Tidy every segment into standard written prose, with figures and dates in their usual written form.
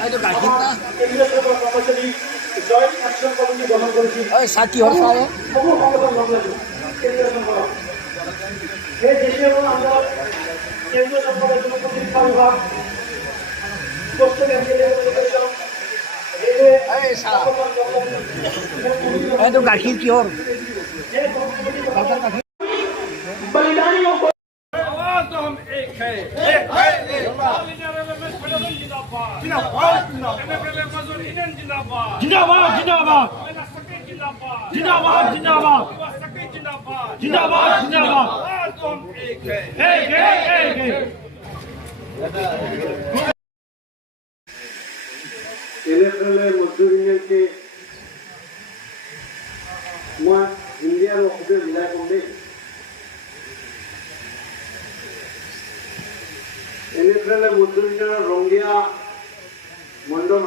এইটো গাখীৰ না সাথী হল সাহেব এইটো গাখীৰ কিহৰ बलिदानियों को आवाज तो हम एक है जिंदाबाद जिंदाबाद जिंदाबाद जिंदाबाद जिंदाबाद जिंदाबाद जिंदाबाद आवाज तो हम एक है मजदूर यूनियन के मैं इंडिया जिला कमरे এনেদৰে মধ্যবিন্দৰ ৰংগিয়া মণ্ডল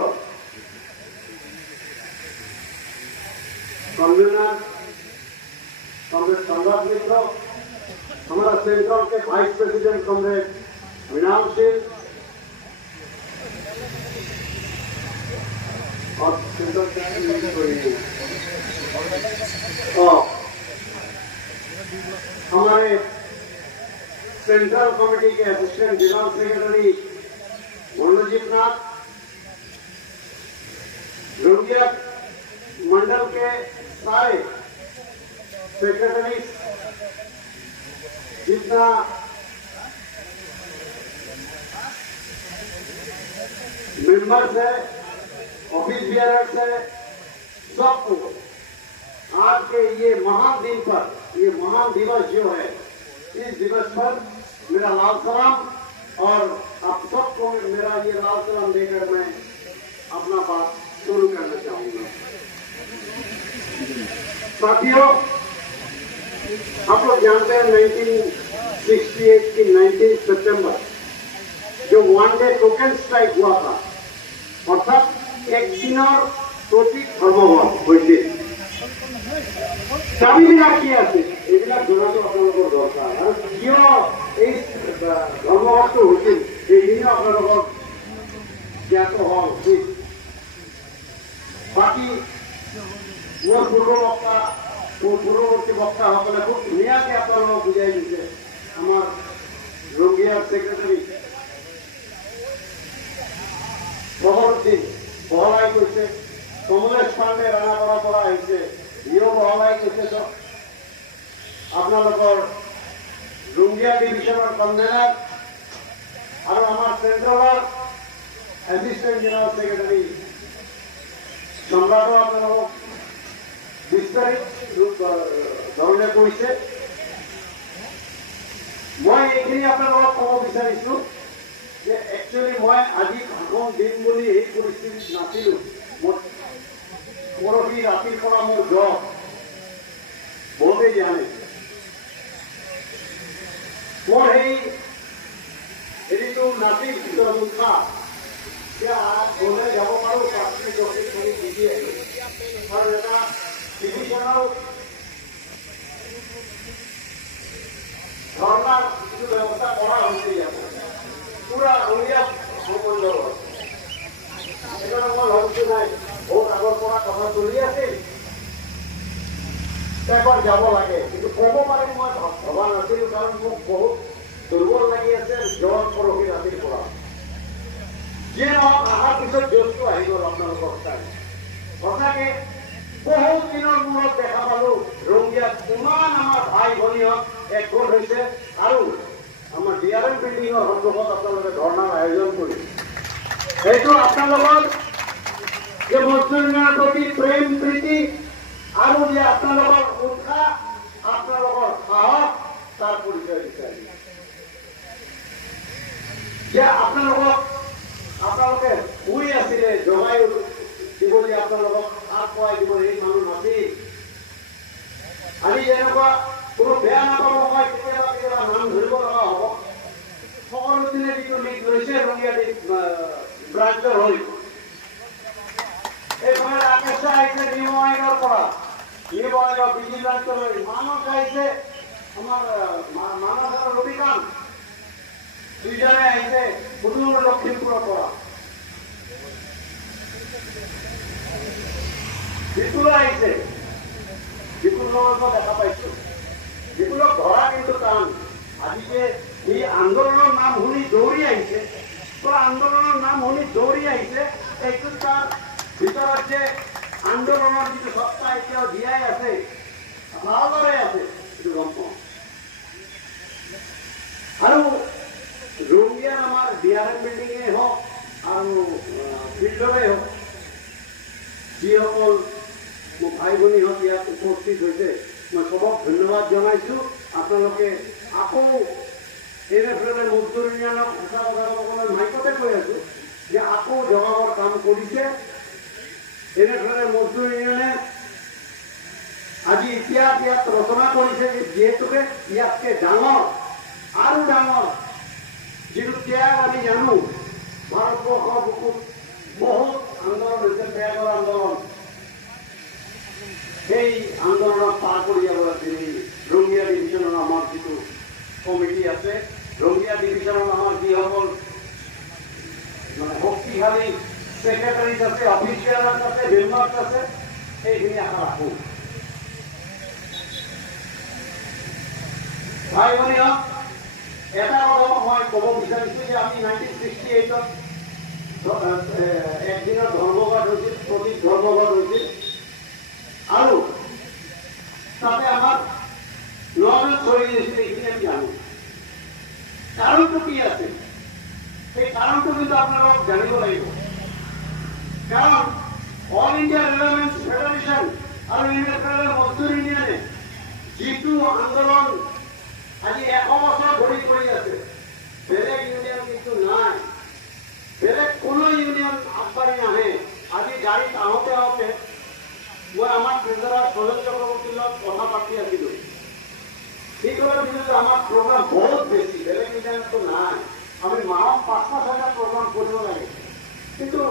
कन्वीनर कांग्रेस संघात मित्र हमारा सेंट्रल के vice president comrade Mrinal Singh और सेंट्रल हमारे सेंट्रल कमेटी के assistant general secretary Manojit Nath, Rangia मंडल के सारे सेक्रेटरी, जितना मेंबर्स है, ऑफिस बियरर्स है, सबको आज के ये महान दिन पर, ये महान दिवस जो है, इस दिवस पर मेरा लाल सलाम और आप सबको मेरा ये लाल सलाम देकर मैं अपना बात शुरू करना चाहूंगा। साथियों, आप लोग जानते हैं 1968 की 19 सितंबर जो वन डे टोकन स्ट्राइक हुआ था, अर्थात एक दिनर प्रतीक धर्मघट হয়েছে। দাবীবিলাক কি আছে এইবিলাক জনাটো আপোনালোকৰ দৰকাৰ আৰু কিয় এই ধৰ্মঘটটো হৈছিল সেইখিনি আপোনালোকক জ্ঞাত হোৱা উচিত। বাকী মোৰ পূৰ্বৱৰ্তী বক্তাসকলে খুব ধুনীয়াকৈ আপোনালোকক বুজাই দিছে। আমাৰ ৰংগিয়াৰ ছেক্ৰেটাৰী ফখৰুদ্দিন বহলাই কৈছে, কমলেশ পাণ্ডে ৰাণাপাৰাৰ পৰা আহিছে, ইও বহলাই কৈছে। আপোনালোকৰ ৰংগিয়া ডিভিজনৰ কনভেনাৰ আৰু আমাৰ চেণ্ট্ৰেলৰ এছিষ্টেণ্ট জেনেৰেল ছেক্ৰেটাৰী সম্ৰাটো আপোনালোকক বিস্তাৰিত ধৰণে কৈছে। মই এইখিনি আপোনালোকক ক'ব বিচাৰিছোঁ যে একচুৱেলি মই আজি ভাষণ দিম বুলি এই পৰিস্থিতিত নাছিলোঁ। পৰহি ৰাতিৰ পৰা মোৰ জ্বৰ বহুতেই জানে। মোৰ সেই হেৰিটো নাছিল ভিতৰত উঠা, এতিয়া গ'লে যাব পাৰোঁ, 5 মিনিট 10 মিনিট গুচি আহিলোঁ। আৰু এটা ডিভিজনেল ধৰ্ণাৰ কিছু ব্যৱস্থা কৰা হৈছে ইয়াত পুৰা ৰঙীয়া ভূমণ্ডল। সেইকাৰণে মই ভাবিছোঁ নাই, বহুত আগৰ পৰা কথা চলি আছিল, এবাৰ যাব লাগে, কিন্তু ক'ব পাৰিম মই ভবা নাছিলোঁ, কাৰণ মোক বহুত দুৰ্বল লাগি আছে জ্বৰ পৰহি ৰাতিৰ পৰা। যিয়ে নহওক অহাৰ পিছত জোচটো আহি গ'ল আপোনালোকৰ তাত। সঁচাকৈ বহুত দিনৰ মূৰত দেখা পালোঁ ৰংগিয়াত ইমান আমাৰ ভাই ভনীহঁত একগোট হৈছে আৰু আমাৰ DRM বিল্ডিঙৰ সন্মুখত আপোনালোকে ধৰ্ণাৰ আয়োজন কৰিছে। সেইটো আপোনালোকৰ যে মজদুৰৰ প্ৰতি প্ৰেম প্ৰীতি আৰু যে আপোনালোকৰ উৎসাহ, আপোনালোকৰ সাহস, তাৰ পৰিচয় দিছে। যে আপোনালোকে শুই আছিলে, জগাই দিব যে আপোনালোকক হাত খুৱাই দিব এই মানুহ নাছিল। আমি যেনেকুৱা কোনো বেয়া নাপাব, মই কেতিয়াবা কেতিয়াবা নাম ধৰিব লগা হ'ব। সকলোদিনে যিটো লিগ লৈছে ৰঙিয়া ব্ৰাঞ্চৰ হৈ এইফালে ৰাকেশ আহিছে নিউ বঙাইগাঁৱৰ পৰা, নিউ বঙাইগাঁও ভিজিলান্সৰ হৈ মানস আহিছে, আমাৰ মানস আৰু ৰবিকান্ত দুইজনে আহিছে সুদূৰ লখিমপুৰৰ পৰা। বিপুল আহিছে, বিপুলক দেখা পাইছো, বিপুলক ধৰা কিন্তু টান। আজি যে এই আন্দোলনৰ নাম শুনি দৌৰি আহিছে, তো আন্দোলনৰ নাম শুনি দৌৰি আহিছে, এইটো তাৰ ভিতৰত যে আন্দোলনৰ যিটো সত্তা এতিয়াও জীয়াই আছে, ভালদৰে আছে, এইটো গম পাওঁ। আৰু ৰঙিয়াৰ আমাৰ DRM বিল্ডিঙেই হওক আৰু ফিল্ডৰেই হওক, যিসকল মোৰ ভাই ভনীহঁত ইয়াত উপস্থিত হৈছে, মই চবক ধন্যবাদ জনাইছোঁ। আপোনালোকে আকৌ এনেধৰণে মজদুৰ ইউনিয়নক সঁচা কথা ক'বলৈ মাইকতে কৈ আছোঁ যে আকৌ জগাবৰ কাম কৰিছে। এনেধৰণে মজদুৰ ইউনিয়নে আজি ইতিহাস ইয়াত ৰচনা কৰিছে যে যিহেতুকে ইয়াতকৈ ডাঙৰ আৰু ডাঙৰ যিটো ত্যাগ আমি জানো, ভাৰতবৰ্ষৰ বুকুত বহুত আন্দোলন হৈছে, ত্যাগৰ আন্দোলন। সেই আন্দোলনক পাৰ কৰি যাব এই ৰঙিয়া ডিভিজনৰ আমাৰ যিটো কমিটি আছে, ৰঙিয়া ডিভিজনৰ আমাৰ যিসকল মানে শক্তিশালী ছেক্ৰেটাৰীজ আছে, অফিচিয়েলত আছে, মেম্বাৰ্ছ আছে, সেইখিনি আশা ৰাখোঁ। ভাই ভনীহঁত, এটা কথা মই ক'ব বিচাৰিছোঁ যে আমি 1968-ত একদিনৰ ধৰ্মঘট হৈছিল, প্ৰতীক ধৰ্মঘট হৈছিল, আৰু তাতে আমাৰ 9জন শ্বহীদ হৈছিল। এইখিনি আমি জানো। কাৰণটো কি আছিল, সেই কাৰণটো কিন্তু আপোনালোক জানিব লাগিব। কাৰণ অল ইণ্ডিয়া ৰেলৱেমেন ফেডাৰেশ্যন আৰু ইউনিয়ন মজদুৰ ইউনিয়নে যিটো আন্দোলন আজি 100 বছৰ ধৰি কৰি আছে, বেলেগ ইউনিয়ন কিন্তু নাই, বেলেগ কোনো ইউনিয়ন আগবাঢ়ি নাহে। আজি গাড়ীত আহোঁতে আহোঁতে মই আমাৰ ট্ৰেজাৰাৰ সজল চক্ৰৱৰ্তীৰ লগত কথা পাতি আছিলোঁ। সেইটোৱে কিন্তু আমাৰ প্ৰগ্ৰাম বহুত বেছি, বেলেগ ইউনিয়নতো নাই। আমি মাহত 5-6টা প্ৰগ্ৰাম কৰিব লাগে। কিন্তু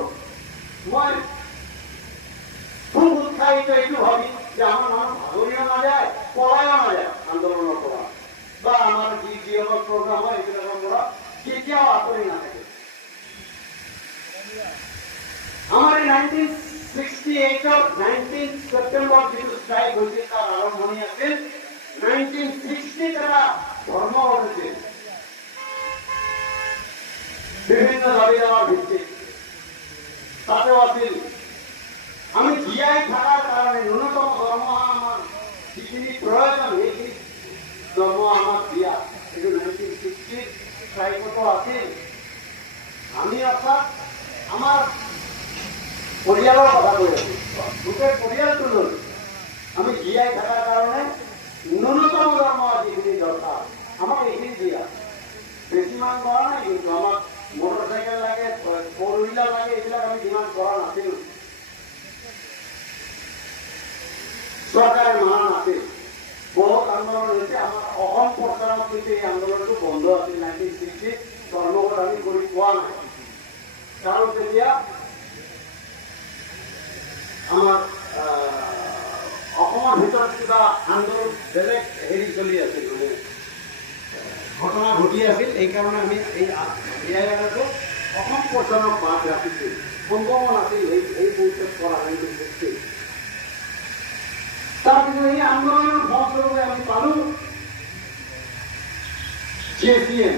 মই খুব উৎসাহিত এইটো ভাবি যে আমাৰ মানুহ ভাগৰিও নাযায়, পলায়ো নাযায় আন্দোলনৰ পৰা, বা আমাৰ যিসকল প্ৰগ্ৰাম হয় এইবিলাকৰ পৰা কেতিয়াও আঁতৰি নাথাকে। আমাৰ এই 1968-ৰ 19 ছেপ্টেম্বৰ যিটো ষ্ট্ৰাইক হৈছিল, তাৰ আৰম্ভণি আছিল 1960 এটা ধৰ্মঘট হৈছিল বিভিন্ন দাবী দাৱাৰ ভিত্তিত। তাতেও আছিল আমি জীয়াই থকাৰ কাৰণে ন্যূনতম দৰমহা আমাৰ যিখিনি প্ৰয়োজন সেইখিনি দৰমহা আমাক দিয়া। এইটো 1960 ষ্ট্ৰাইকতো আছিল। আমি অৰ্থাৎ আমাৰ পৰিয়ালৰ কথা কৈ আছোঁ, গোটেই পৰিয়ালটো লৈ আমি জীয়াই থকাৰ কাৰণে ন্যূনতম দৰমহা যিখিনি দৰকাৰ আমাক এইখিনি দিয়া। বেছি মান কৰা নাই, কিন্তু আমাক মটৰ চাইকেল লাগে, 4 হুইলাৰ লাগে, এইবিলাক আমি ডিমাণ্ড কৰা নাছিলোঁ। চৰকাৰে মানা নাছিল। বহুত আন্দোলন হৈছে। আমাৰ অসম চৰকাৰত কিন্তু এই আন্দোলনটো বন্ধ আছিল। 1960 ধৰ্মঘট আমি কৰি পোৱা নাই, কাৰণ তেতিয়া আমাৰ অসমৰ ভিতৰত কিবা আন্দোলন বেলেগ হেৰি চলি আছিল, মানে ঘটনা ঘটি আছিল। এইকাৰণে আমি এই ন্যায়ালয়টো অসম পৰ্যটনক বাদ ৰাখিছিল, সম্ভৱ নাছিল এই মুহূৰ্তত কৰা। তাৰপিছত এই আন্দোলনৰ ফলস্বৰূপে আমি পালোঁ JCM।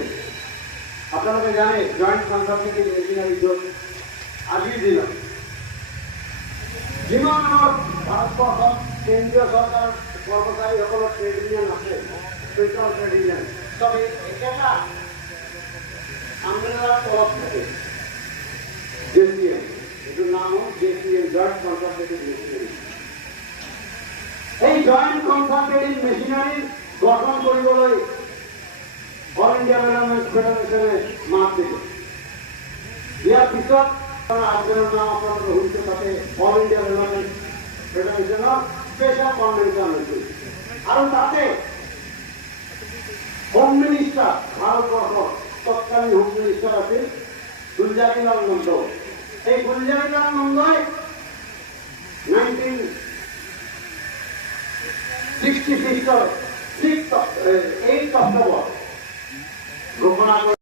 আপোনালোকে জানে, জইণ্ট কনচালটেটিভ মেচিনাৰী জোন। আজিৰ দিনত যিমান আমাৰ ভাৰতবৰ্ষত কেন্দ্ৰীয় চৰকাৰ কৰ্মচাৰীসকলৰ ট্ৰেড ইউনিয়ন আছে, পেট্ৰল ট্ৰেড ইউনিয়ন, চবেই একেটা আন্দোলনৰ তলত থাকে। JCM, এইটোৰ নাম হ'ল JCM, জইণ্ট কনচালটেটিভ মেচিনাৰী। এই জইণ্ট কনচালটেটিভ মেচিনাৰী গঠন কৰিবলৈ অল ইণ্ডিয়া ৰেলৱেমেন ফেডাৰেশ্যনে মাত দিলে। ইয়াৰ পিছত আবেদনৰ নাম আপোনালোকে শুনিছে, তাতে অল ইণ্ডিয়া ৰেলৱেমেন ফেডাৰেশ্যনৰ স্পেচিয়েল কনভেনশ্যন হৈছিল। আৰু তাতে হোম মিনিষ্টাৰ, ভাৰতবৰ্ষৰ তৎকালীন হোম মিনিষ্টাৰ আছিল গুলজাৰিলাল নন্দ। এই গুলজাৰিলাল নন্দই 1966-ৰ 8 অক্টোবৰ ঘোষণা কৰি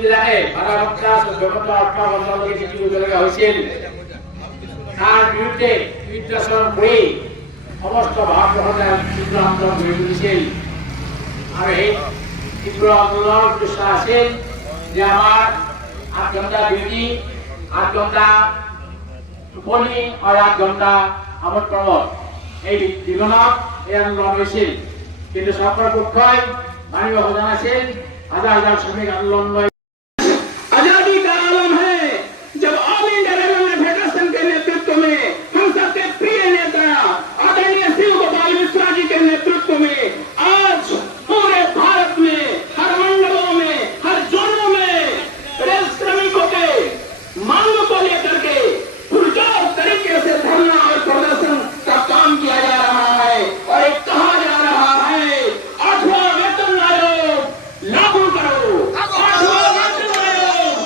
বিলাকে ভাৰতবৰ্ষত 18 বছৰলৈকে চিঠি কৰিবলগীয়া হৈছিল। তাৰ বিৰুদ্ধে নিৰ্দেশন কৰি সমস্ত ভাৰতবৰ্ষতে তীব্ৰ আন্দোলন গঢ়ি তুলিছিল আৰু এই তীব্ৰ আন্দোলনৰ উদ্দেশ্য আছিল যে আমাৰ 8 ঘণ্টা ডিউটি 8 ঘণ্টা টোপনি আৰু 8 ঘণ্টা আমোদ প্ৰমোদ এই জীৱনত এই আন্দোলন হৈছিল কিন্তু চৰকাৰৰ পক্ষই মানিব খোজা নাছিল হাজাৰ হাজাৰ শ্ৰমিক আন্দোলন লৈ आजादी का आलम है जब ऑल इंडिया रेलवे फेडरेशन के नेतृत्व में हम सबके प्रिय नेता आदरणीय शिव गोपाल मिश्रा जी के नेतृत्व में आज पूरे भारत में हर मंडलों में हर जोनों में रेल श्रमिकों के मांग को लेकर के पुरजोर तरीके से धरना और प्रदर्शन का काम किया जा रहा है और एक कहा जा रहा है 8वां वेतन आयोग लागू करो 8वां वेतन आयोग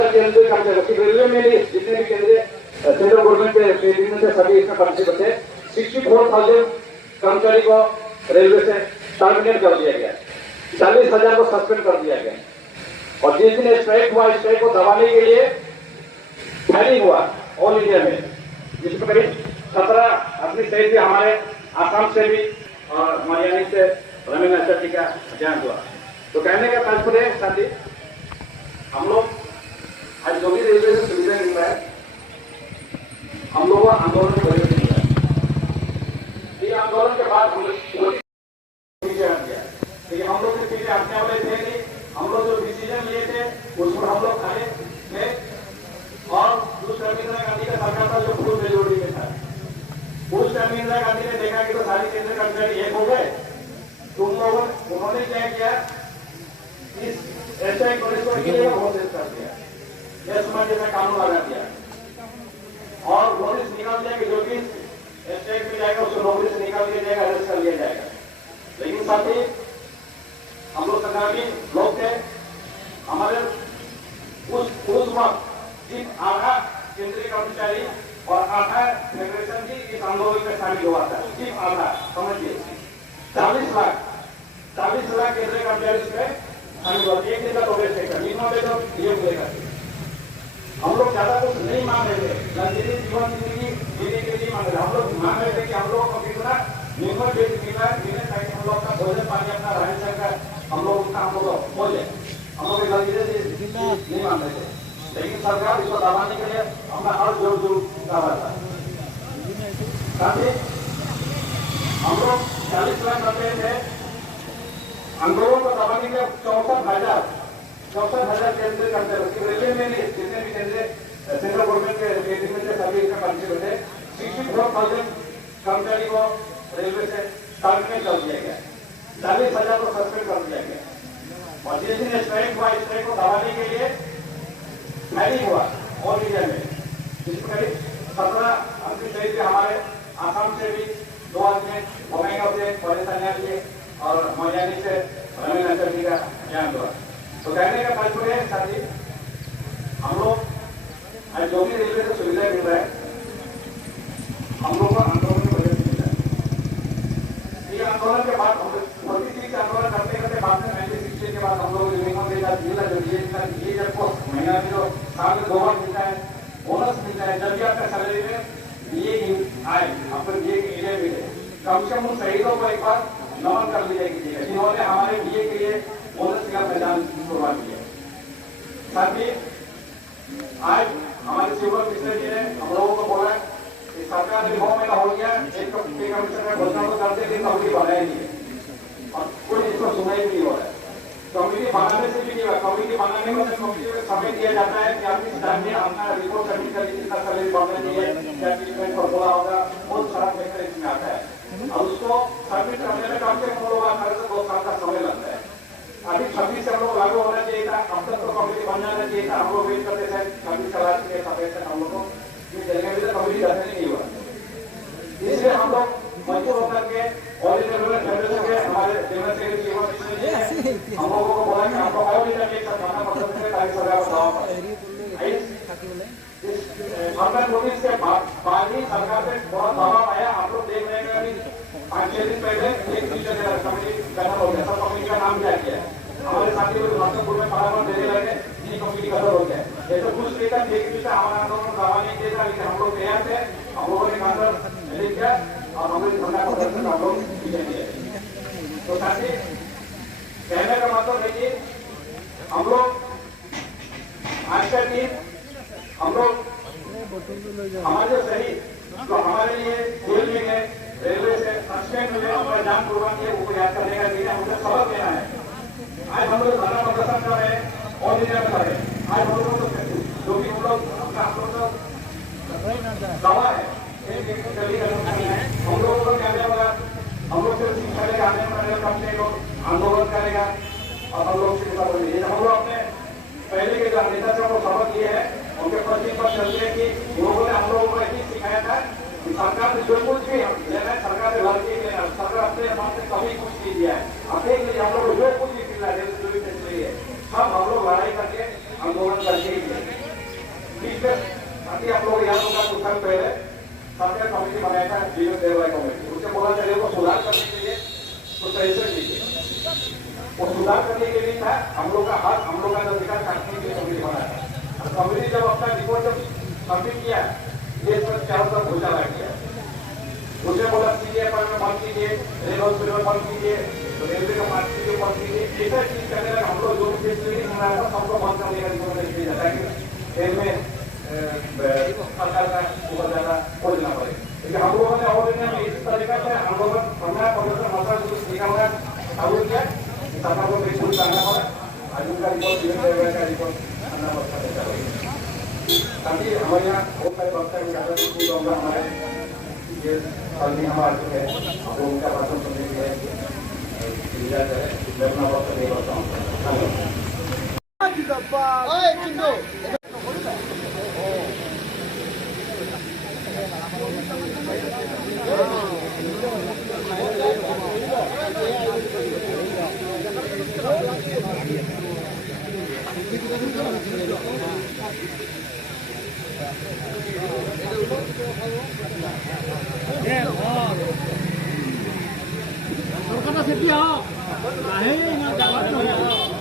केंद्रीय कर्मचारी रेलवे में जितने भी केंद्रीय सेंट्रल गवर्नमेंट के से सभी इसमें पार्टिसिपेट थे 64,000 कर्मचारी को रेलवे से टर्मिनेट कर दिया गया 40,000 को सस्पेंड कर दिया गया और जिस दिन स्ट्राइक हुआ स्ट्राइक को दबाने के लिए फायरिंग हुआ ऑल इंडिया में जिसमें करीब 17 अपनी सही से हमारे आसाम से भी और हरियाणा से रमेश जी का अभियान हुआ तो कहने का तात्पर्य है साथी हम लोग आज जो भी रेलवे से सुविधा मिल रहा है हम लोग आंदोलन में बड़े मिल रहा है ये आंदोलन के बाद हम लोग पीछे हट गया लेकिन हम लोग के पीछे हटने वाले थे नहीं हम लोग जो डिसीजन लिए थे उसमें हम लोग खड़े थे और उस टाइम इंदिरा गांधी का सरकार था जो फुल मेजोरिटी में था उस टाइम इंदिरा गांधी ने देखा कि तो सारी केंद्रीय कर्मचारी एक हो गए तुम लोगों उन्होंने क्या किया इस ऐसा एक पुलिस को घोषित कर दिया यह समाज में कानून लगा दिया और नोटिस निकाल दिया कि जो भी स्ट्राइक में जाएगा उसको नौकरी से निकाल दिया जाएगा अरेस्ट कर लिया जाएगा लेकिन साथ ही हम लोग संग्रामी लोग थे हमारे उस वक्त सिर्फ आधा केंद्रीय कर्मचारी और आधा फेडरेशन भी इस आंदोलन में शामिल हुआ था सिर्फ आधा समझिए 40 लाख केंद्रीय कर्मचारी इसमें शामिल हुआ एक दिन का प्रोग्रेस देगा मिनिमम वेतन नियम देगा हम लोग ज्यादा कुछ नहीं मांग रहे थे लग्जरी जीवन जिंदगी जीने के लिए मांग रहे हम लोग मांग रहे थे कि हम लोग को कितना मिनिमम वेतन मिलने ताकि हम लोग का भोजन पानी अपना रहन सहन का हम लोग उतना हम लोग हो जाए हम लोग लग्जरी नहीं मांग रहे थे लेकिन सरकार इसको दबाने के लिए अपना हर जोर जोर कर रहा था साथ ही हम लोग 40 लाख रुपए थे आंदोलन को दबाने के 64,000 केंद्रीय कर्मचारी रेलवे में जितने भी केंद्रीय सेंट्रल गवर्नमेंट के एग्रीमेंट से सभी इसमें पार्टिसिपेट थे 64,000 कर्मचारी को रेलवे से टर्मिनेट कर दिया गया 40,000 को सस्पेंड कर दिया गया और जिस दिन स्ट्राइक हुआ स्ट्राइक को दबाने के लिए फायरिंग हुआ ऑल इंडिया में जिसमें करीब 17 अपनी सही से हमारे आसाम से भी 2 आदमी बंगाल से परेशानियां लिए और हरियाणा से रमेश जी का अभियान हुआ तो कहने का तात्पर्य है साथी हम लोग आज जो भी रेलवे से सुविधा मिल रहा है हम लोग को आंदोलन में बजट मिल रहा है ये आंदोलन के बाद 46 आंदोलन करते करते बाद में 1960 के बाद हम लोग मिनिमम वेतन मिला जो ये जब को महीना में जो साल में 2 बार मिलता है बोनस मिलता है जब भी आपका सैलरी में ये आए आपको ये मिले कम से कम शहीदों को एक बार नमन कर लिया कीजिएगा जिन्होंने हमारे बीए के लिए बोनस का मैदान शुरुआत किया साथ ही आज हमारे शिवराज मिश्रा जी ने हम लोगों को बोला कि सरकार ने 9 महीना हो गया एक कमीशन में घोषणा तो करते लेकिन कमिटी बनाया नहीं है और कोई इसको सुनाई नहीं हो रहा है कमिटी बनाने से भी नहीं हुआ कमिटी बनाने में कमिटी में समय दिया जाता है कि आप इस टाइम में अपना रिपोर्ट सबमिट करिए जितना सैलरी बढ़ना चाहिए क्या ट्रीटमेंट पर बोला होगा बहुत सारा फैक्टर इसमें आता है और उसको सबमिट करने में कम से कम लोग 2 साल का समय लगता है अभी 26 से हम लोग लागू होना चाहिए था अब तक तो कमिटी बन जाना चाहिए था हम लोग वेट करते थे कमिटी चला के सफेद हम लोग को जगह में कमिटी करने नहीं हुआ इसलिए हम लोग मजबूर होकर के ऑल इंडिया फेडरेशन के हमारे जनरल सेक्रेटरी हम लोगों को बोला कि हमको ऑल इंडिया के साथ खाना पसंद है ताकि सरकार को दबाव पड़े सरकार नोटिस के बाद ही सरकार पे बहुत दबाव आया आप लोग देख रहे हैं अभी 5-6 दिन पहले एक कमेटी गठन हो गया सब कमेटी का नाम क्या किया हमारे साथी महत्वपूर्ण में परामर्श देने लगे ये कमेटी गठन हो गया जैसे कुछ नेता एक दूसरे हमारा आंदोलन दबा नहीं देता, लेकिन हम लोग तैयार थे, हम लोगों ने अंदर ले किया और हमारे धरना प्रदर्शन हम लोग पीछे किए। तो साथी कहने का मतलब है कि हम लोग आज का दिन हम लोग हमारे जो शहीद जो हमारे लिए जेल में गए, रेलवे से सस्पेंड हुए, हमारा जान कुर्बान किए, उनको याद करने का दिन है, उन्हें सबक देना है। आज हम लोग धरना प्रदर्शन कर रहे हैं और दिन कर रहे हैं। आज हम लोगों को जो भी हम लोग दवा है हम लोगों को क्या होगा, हम लोग सिर्फ शिक्षा लेगा अपने लोग आंदोलन करेगा और हम लोग शिक्षा बोलेंगे। हम लोग अपने पहले के जो नेता से वो सबक दिए है उनके प्रति पर चलते हैं कि लोगों ने हम लोगों को ऐसी सिखाया था कि सरकार से जो कुछ भी लेना है सरकार से भर के लेना, सरकार अपने हाथ से कभी कुछ नहीं दिया है। अपने लिए हम लोग जो कुछ भी मिल रहा है सब हम लोग लड़ाई करके आंदोलन करके ही बीच में ताकि आप लोग याद होगा कुछ साल पहले सरकार कमेटी बनाया था जीवन देवराय कमेटी, उससे बोला चलिए वो सुधार करने के लिए तो पैसे लीजिए, वो सुधार करने के लिए था हम लोग का हाथ हम लोग का अधिकार काटने के लिए कमेटी बनाया था। कमेटी जब अपना रिपोर्ट जब सबमिट किया ये सब चारों तरफ घोषणा किया, उसने बोला सीडीए पर में बंद कीजिए, रेलवे में बंद कीजिए, रेलवे का मार्ग कीजिए बंद कीजिए, ऐसा चीज करने लगा। हम लोग जो भी सबको बंद करने का रिकमेंडेशन दिया जाता है कि इनमें सरकार का ऊपर ज्यादा हो देना पड़े। लेकिन हम लोगों ने और इस तरीका से आंदोलन करना प्रदर्शन मतलब लिखा हुआ चालू किया, सरकार को बिल्कुल करना पड़ा। आज उनका रिपोर्ट जीवन देवराय का रिपोर्ट करना पड़ता है ताकि हमारे यहाँ बहुत सारे वक्ता है हमारे ये कल हमारे चुके हैं, अब उनका भाषण सुनने के लिए मैं अपना वक्त नहीं करता हूँ। 그러나 새끼야. 아이, 나 나왔어.